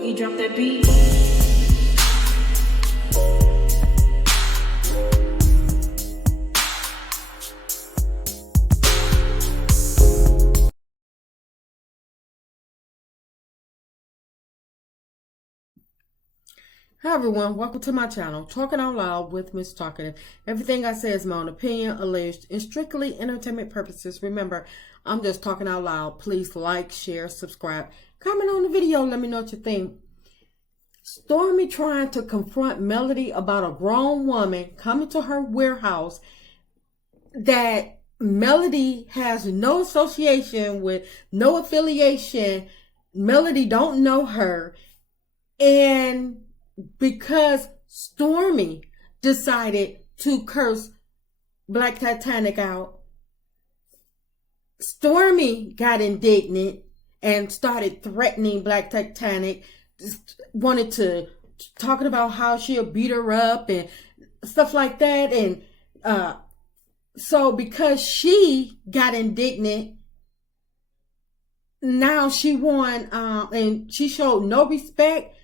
Boogie, drop that beat. Hi everyone, welcome to my channel, Talking Out Loud with Miss Talkative. Everything I say is my own opinion, alleged, and strictly entertainment purposes. Remember, I'm just talking out loud. Please like, share, subscribe, comment on the video, let me know what you think. Stormi trying to confront Melody about a grown woman coming to her warehouse that Melody has no association with, no affiliation. Melody don't know her, and because Stormi decided to curse Black Titanic out, Stormi got indignant and started threatening Black Titanic, wanted to talking about how she'll beat her up and stuff like that. And so because she got indignant, now she won, and she showed no respect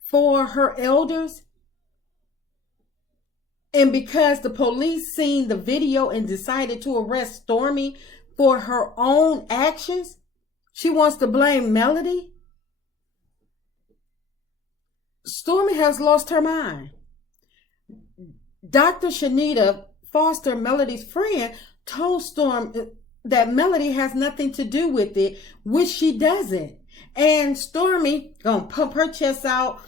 for her elders. And because the police seen the video and decided to arrest Stormi for her own actions, she wants to blame Melody. Stormi has lost her mind. Dr. Shanita Foster, Melody's friend, told Storm that Melody has nothing to do with it, which she doesn't. And Stormi gonna pump her chest out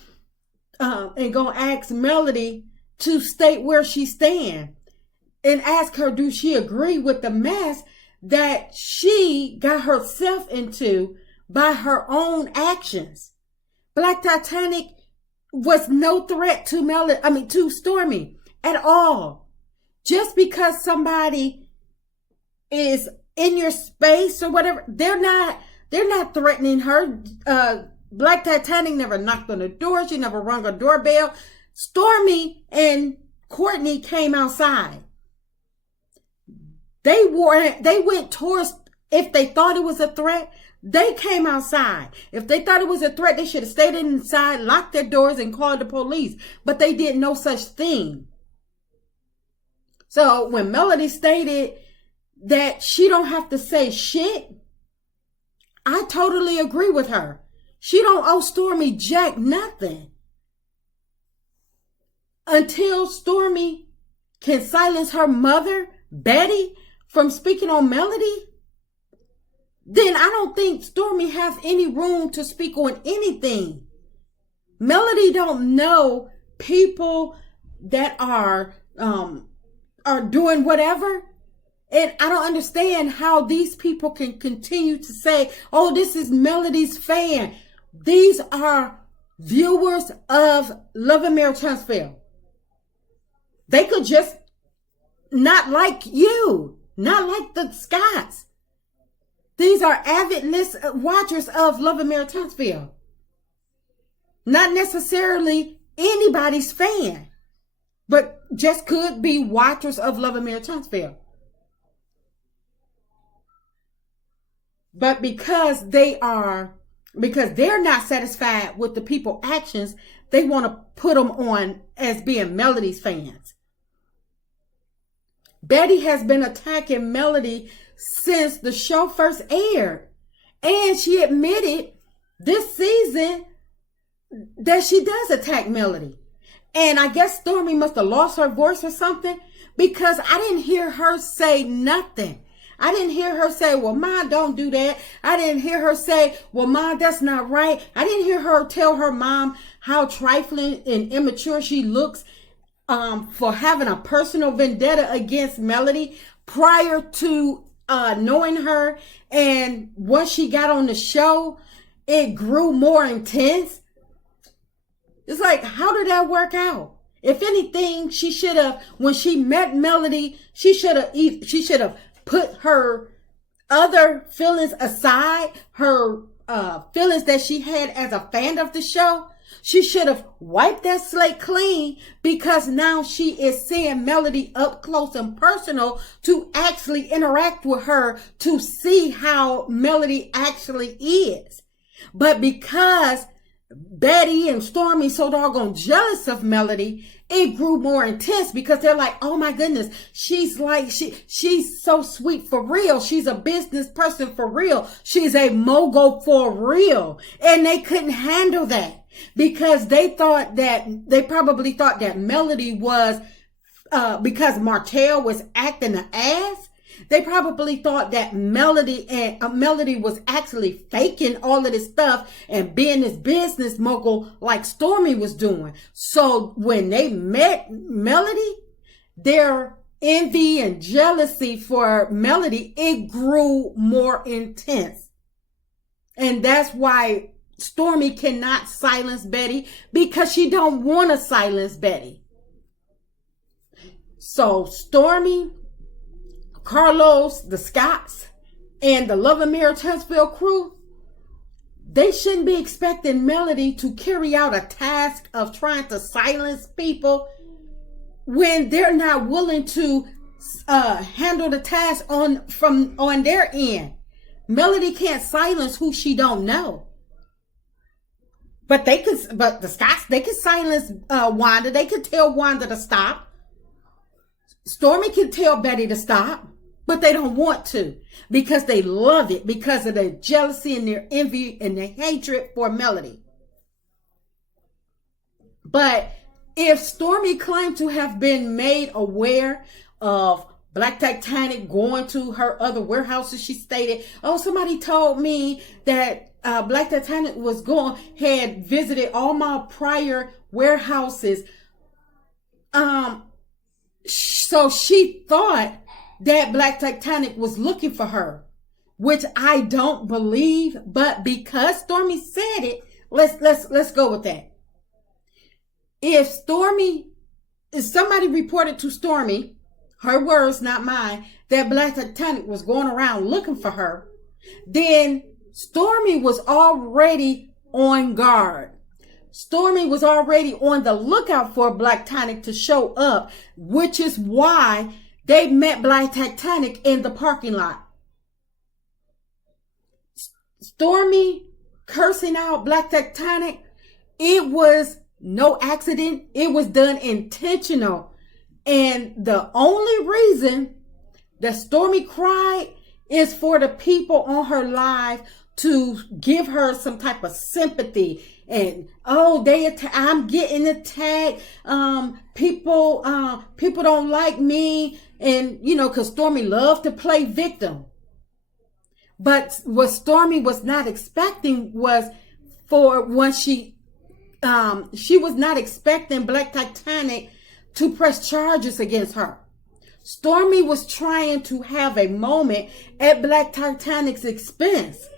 and gonna ask Melody to state where she stands and ask her, do she agree with the mess that she got herself into by her own actions? Black Titanic was no threat to to Stormi at all. Just because somebody is in your space or whatever, they're not threatening her. Black Titanic never knocked on the door. She never rung a doorbell. Stormi and Courtney came outside. They went towards, if they thought it was a threat, they came outside. If they thought it was a threat, they should have stayed inside, locked their doors, and called the police. But they did no such thing. So when Melody stated that she don't have to say shit, I totally agree with her. She don't owe Stormi jack nothing. Until Stormi can silence her mother, Betty, from speaking on Melody, then I don't think Stormi has any room to speak on anything. Melody don't know people that are doing whatever. And I don't understand how these people can continue to say, oh, this is Melody's fan. These are viewers of Love and Marriage Huntsville. They could just not like you, not like the Scotts. These are avid watchers of Love and Marriage Huntsville. Not necessarily anybody's fan, but just could be watchers of Love and Marriage Huntsville. But because they're not satisfied with the people's actions, they want to put them on as being Melody's fans. Betty has been attacking Melody since the show first aired. And she admitted this season that she does attack Melody. And I guess Stormi must have lost her voice or something, because I didn't hear her say nothing. I didn't hear her say, well, Ma, don't do that. I didn't hear her say, well, Ma, that's not right. I didn't hear her tell her mom how trifling and immature she looks for having a personal vendetta against Melody prior to knowing her. And once she got on the show, it grew more intense. It's like, how did that work out? If anything, she should have, when she met Melody, she should have put her other feelings aside, her feelings that she had as a fan of the show. She should have wiped that slate clean, because now she is seeing Melody up close and personal to actually interact with her, to see how Melody actually is. But because Betty and Stormi so doggone jealous of Melody, it grew more intense because they're like, oh my goodness, she's so sweet for real. She's a business person for real. She's a mogul for real. And they couldn't handle that because they probably thought that Melody was, because Martell was acting an ass. They probably thought that Melody was actually faking all of this stuff and being this business mogul like Stormi was doing. So when they met Melody, their envy and jealousy for Melody, it grew more intense. And that's why Stormi cannot silence Betty, because she don't want to silence Betty. So Stormi, Carlos, the Scotts, and the Love and Marriage Huntsville crew, they shouldn't be expecting Melody to carry out a task of trying to silence people when they're not willing to handle the task on their end. Melody can't silence who she don't know. But the Scotts, they can silence Wanda. They can tell Wanda to stop. Stormi can tell Betty to stop, but they don't want to because they love it, because of their jealousy and their envy and their hatred for Melody. But if Stormi claimed to have been made aware of Black Titanic going to her other warehouses, she stated, oh, somebody told me that Black Titanic had visited all my prior warehouses. So she thought that Black Titanic was looking for her, which I don't believe, but because Stormi said it, let's go with that. If somebody reported to Stormi, her words, not mine, that Black Titanic was going around looking for her, then Stormi was already on guard. Stormi was already on the lookout for Black Titanic to show up, which is why they met Black Titanic in the parking lot. Stormi cursing out Black Titanic, it was no accident. It was done intentional. And the only reason that Stormi cried is for the people on her live to give her some type of sympathy. And I'm getting attacked. People don't like me, and because Stormi loved to play victim. But what Stormi was not expecting was she was not expecting Black Titanic to press charges against her. Stormi was trying to have a moment at Black Titanic's expense.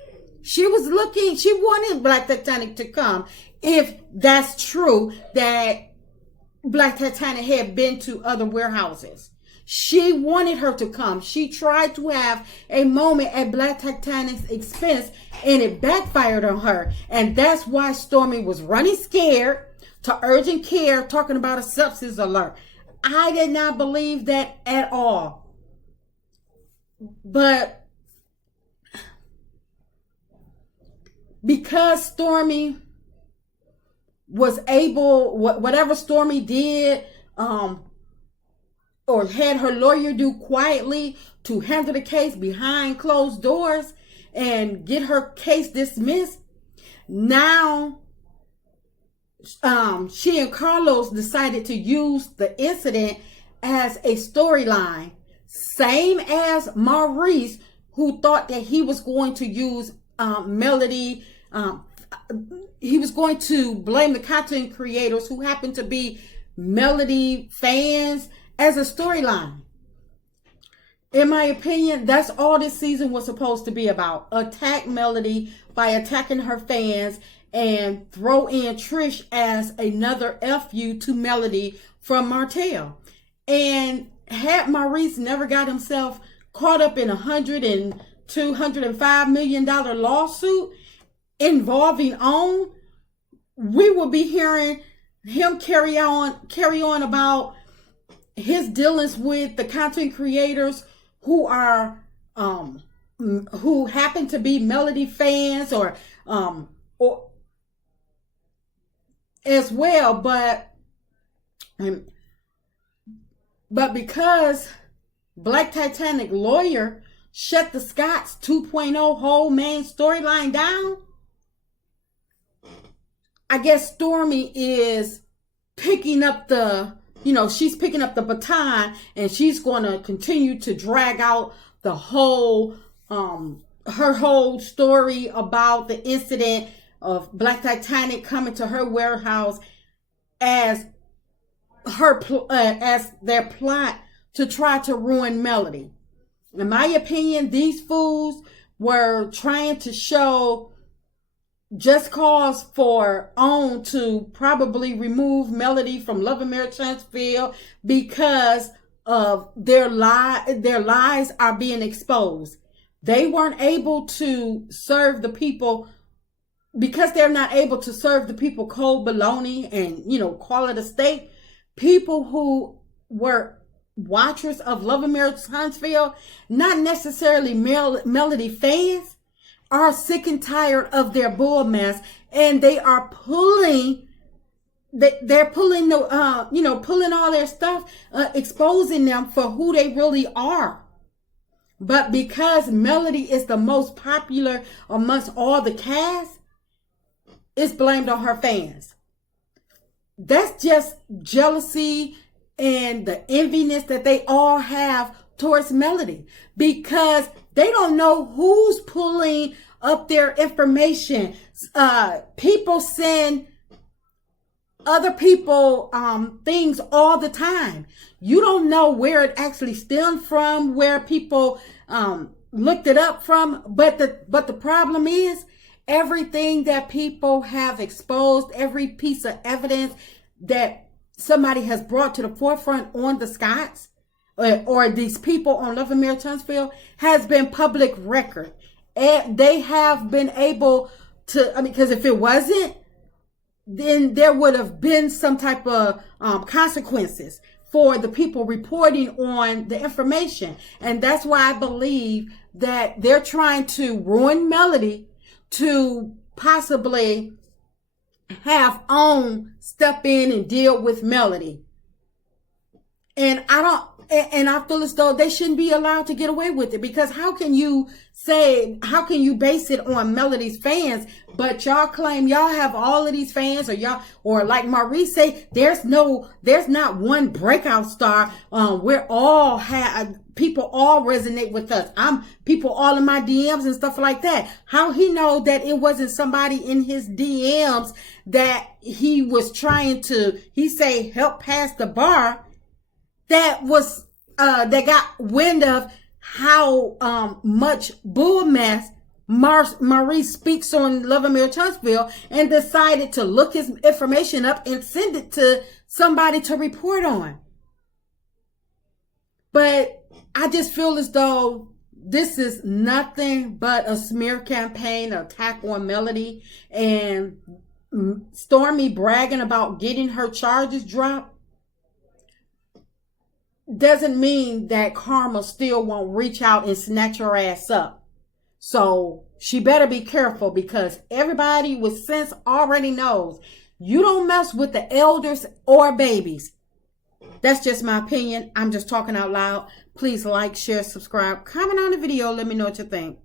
She wanted Black Titanic to come, if that's true that Black Titanic had been to other warehouses. She wanted her to come. She tried to have a moment at Black Titanic's expense, and it backfired on her. And that's why Stormi was running scared to urgent care, talking about a sepsis alert. I did not believe that at all. But because Stormi was able, whatever Stormi did, or had her lawyer do quietly to handle the case behind closed doors and get her case dismissed, now she and Carlos decided to use the incident as a storyline, same as Maurice, who thought that he was going to use Melody. He was going to blame the content creators who happened to be Melody fans as a storyline. In my opinion, that's all this season was supposed to be about. Attack Melody by attacking her fans and throw in Trish as another FU to Melody from Martell. And had Maurice never got himself caught up in $205 million lawsuit involving OWN, we will be hearing him carry on about his dealings with the content creators who are who happen to be Melody fans or as well. But because Black Titanic lawyer shut the Scots 2.0 whole main storyline down, I guess Stormi is picking up she's picking up the baton, and she's going to continue to drag out the whole, her whole story about the incident of Black Titanic coming to her warehouse as their plot to try to ruin Melody. In my opinion, these fools were trying to show just cause for OWN to probably remove Melody from Love and Marriage Huntsville because of their lies are being exposed. They weren't able to serve the people, because they're not able to serve the people cold bologna and, call it a steak. People who were watchers of Love and Marriage Huntsville, not necessarily Melody fans, are sick and tired of their bull mess, and they are pulling pulling all their stuff, exposing them for who they really are. But because Melody is the most popular amongst all the cast, it's blamed on her fans. That's just jealousy and the enviness that they all have towards Melody, because they don't know who's pulling up their information. People send other people things all the time. You don't know where it actually stemmed from, where people looked it up from. But the problem is, everything that people have exposed, every piece of evidence that somebody has brought to the forefront on the Scots or these people on Love and Marriage Huntsville has been public record. And they have been able to, because if it wasn't, then there would have been some type of consequences for the people reporting on the information. And that's why I believe that they're trying to ruin Melody to possibly have OWN step in and deal with Melody. And I feel as though they shouldn't be allowed to get away with it, because how can you base it on Melody's fans, but y'all claim y'all have all of these fans, or like Maurice say, there's not one breakout star. We're all people all resonate with us. People all in my DMs and stuff like that. How he know that it wasn't somebody in his DMs that he was trying to, help pass the bar, that got wind of how much bull mess Maurice speaks on Love and Marriage Huntsville, and decided to look his information up and send it to somebody to report on. But I just feel as though this is nothing but a smear campaign, an attack on Melody, and Stormi bragging about getting her charges dropped doesn't mean that karma still won't reach out and snatch her ass up. So she better be careful, because everybody with sense already knows you don't mess with the elders or babies. That's just my opinion. I'm just talking out loud. Please like, share, subscribe, comment on the video. Let me know what you think.